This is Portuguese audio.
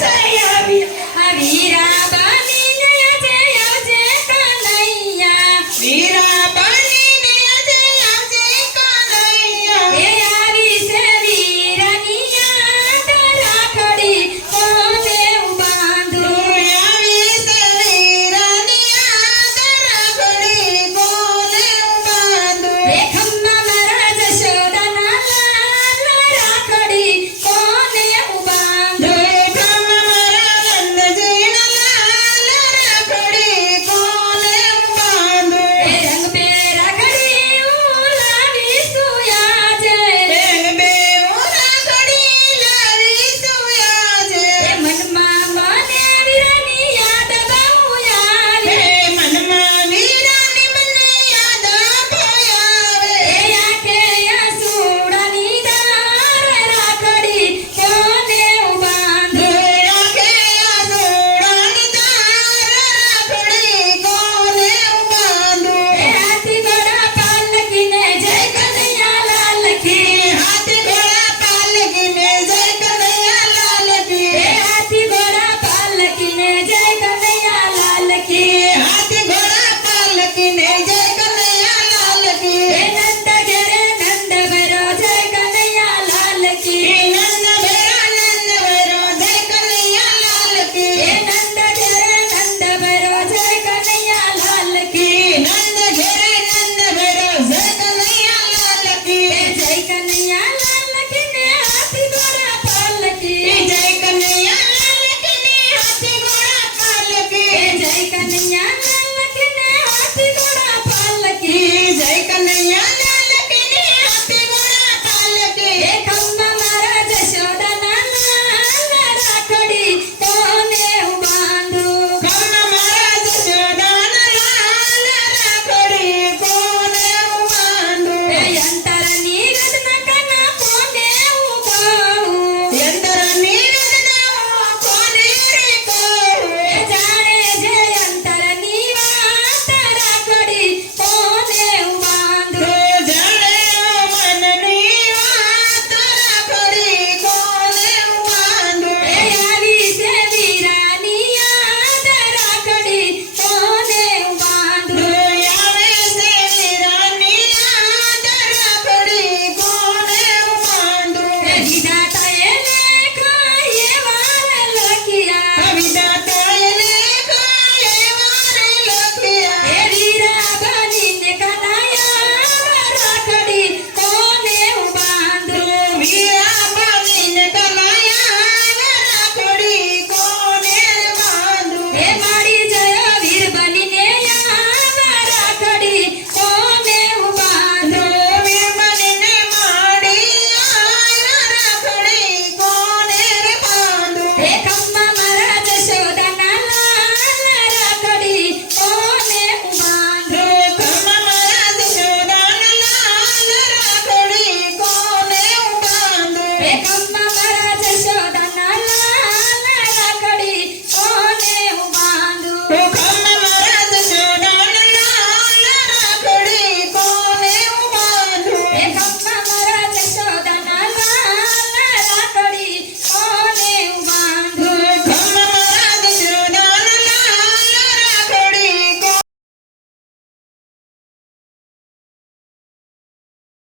Sai a vira, a vira,